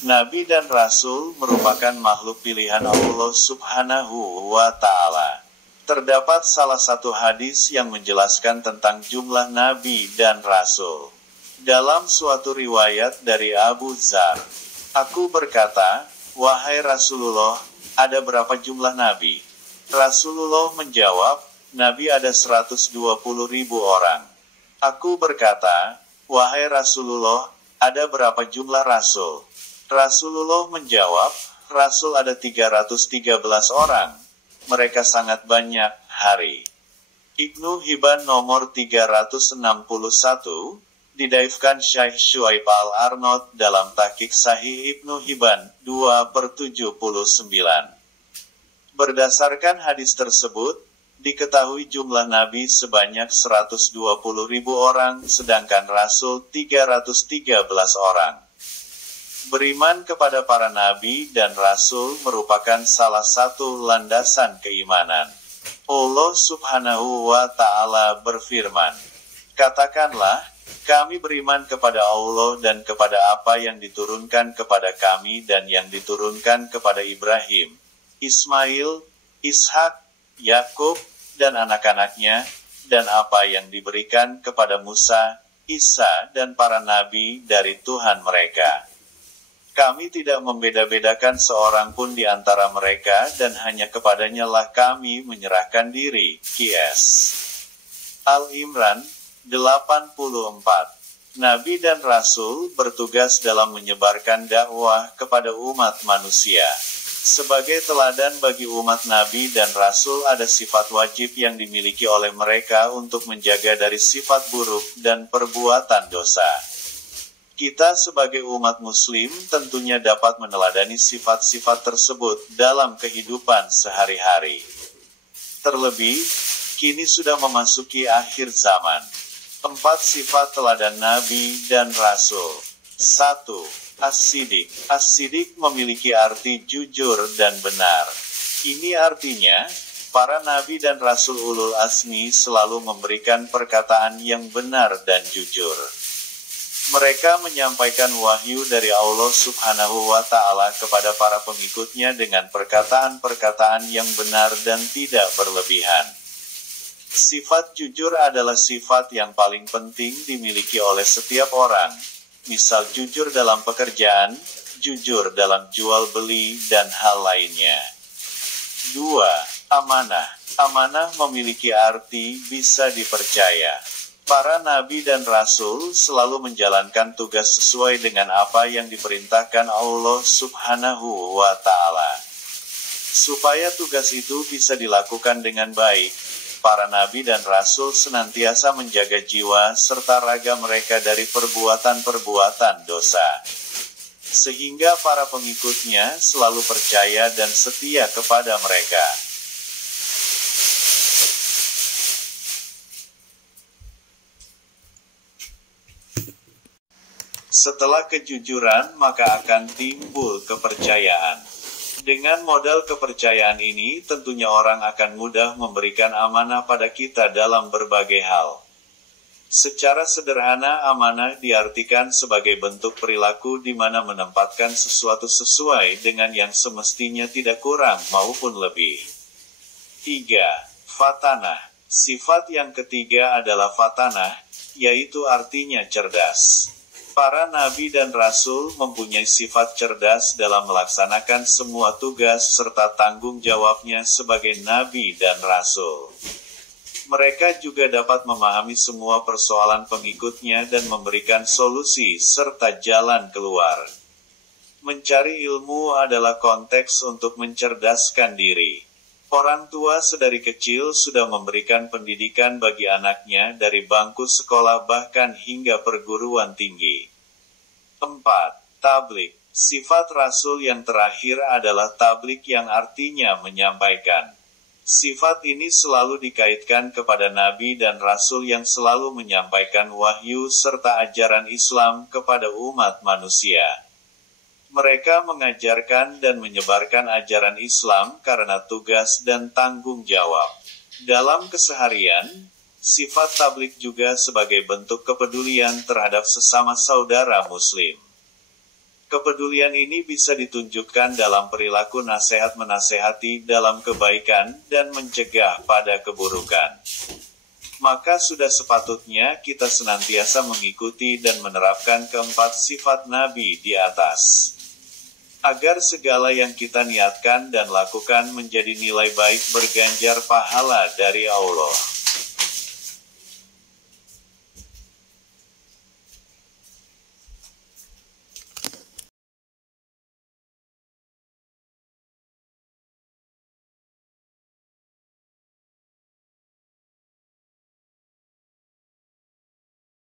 Nabi dan Rasul merupakan makhluk pilihan Allah Subhanahu wa Ta'ala. Terdapat salah satu hadis yang menjelaskan tentang jumlah Nabi dan Rasul. Dalam suatu riwayat dari Abu Dzar, aku berkata, "Wahai Rasulullah, ada berapa jumlah Nabi?" Rasulullah menjawab, "Nabi ada 120.000 orang." Aku berkata, "Wahai Rasulullah, ada berapa jumlah Rasul?" Rasulullah menjawab, "Rasul ada 313 orang. Mereka sangat banyak." Hari Ibnu Hibban nomor 361, didaifkan Syekh Syuaib Al-Arnaud dalam Tahqiq Sahih Ibnu Hibban 2/79. Berdasarkan hadis tersebut, diketahui jumlah Nabi sebanyak 120.000 orang, sedangkan Rasul 313 orang. Beriman kepada para nabi dan rasul merupakan salah satu landasan keimanan. Allah Subhanahu wa Ta'ala berfirman, "Katakanlah, kami beriman kepada Allah dan kepada apa yang diturunkan kepada kami dan yang diturunkan kepada Ibrahim, Ismail, Ishak, Yakub, dan anak-anaknya, dan apa yang diberikan kepada Musa, Isa dan para nabi dari Tuhan mereka. Kami tidak membeda-bedakan seorang pun di antara mereka dan hanya kepadanya lah kami menyerahkan diri." Qs. Al-Imran 84. Nabi dan Rasul bertugas dalam menyebarkan dakwah kepada umat manusia. Sebagai teladan bagi umat Nabi dan Rasul ada sifat wajib yang dimiliki oleh mereka untuk menjaga dari sifat buruk dan perbuatan dosa. Kita sebagai umat muslim tentunya dapat meneladani sifat-sifat tersebut dalam kehidupan sehari-hari. Terlebih, kini sudah memasuki akhir zaman. 4 sifat teladan Nabi dan Rasul. 1. As-Siddiq. As-Siddiq memiliki arti jujur dan benar. Ini artinya, para Nabi dan Rasul Ulul Azmi selalu memberikan perkataan yang benar dan jujur. Mereka menyampaikan wahyu dari Allah Subhanahu wa Ta'ala kepada para pengikutnya dengan perkataan-perkataan yang benar dan tidak berlebihan. Sifat jujur adalah sifat yang paling penting dimiliki oleh setiap orang. Misal jujur dalam pekerjaan, jujur dalam jual beli, dan hal lainnya. 2. Amanah. Amanah memiliki arti bisa dipercaya. Para nabi dan rasul selalu menjalankan tugas sesuai dengan apa yang diperintahkan Allah Subhanahu wa Ta'ala. Supaya tugas itu bisa dilakukan dengan baik, para nabi dan rasul senantiasa menjaga jiwa serta raga mereka dari perbuatan-perbuatan dosa. Sehingga para pengikutnya selalu percaya dan setia kepada mereka. Setelah kejujuran, maka akan timbul kepercayaan. Dengan modal kepercayaan ini, tentunya orang akan mudah memberikan amanah pada kita dalam berbagai hal. Secara sederhana, amanah diartikan sebagai bentuk perilaku di mana menempatkan sesuatu sesuai dengan yang semestinya tidak kurang maupun lebih. 3. Fatanah. Sifat yang ketiga adalah fatanah, yaitu artinya cerdas. Para nabi dan rasul mempunyai sifat cerdas dalam melaksanakan semua tugas serta tanggung jawabnya sebagai nabi dan rasul. Mereka juga dapat memahami semua persoalan pengikutnya dan memberikan solusi serta jalan keluar. Mencari ilmu adalah konteks untuk mencerdaskan diri. Orang tua sedari kecil sudah memberikan pendidikan bagi anaknya dari bangku sekolah bahkan hingga perguruan tinggi. 4. Tablik. Sifat Rasul yang terakhir adalah tablik yang artinya menyampaikan. Sifat ini selalu dikaitkan kepada Nabi dan Rasul yang selalu menyampaikan wahyu serta ajaran Islam kepada umat manusia. Mereka mengajarkan dan menyebarkan ajaran Islam karena tugas dan tanggung jawab. Dalam keseharian, sifat tablik juga sebagai bentuk kepedulian terhadap sesama saudara Muslim. Kepedulian ini bisa ditunjukkan dalam perilaku nasihat menasehati dalam kebaikan dan mencegah pada keburukan. Maka sudah sepatutnya kita senantiasa mengikuti dan menerapkan keempat sifat Nabi di atas. Agar segala yang kita niatkan dan lakukan menjadi nilai baik berganjar pahala dari Allah.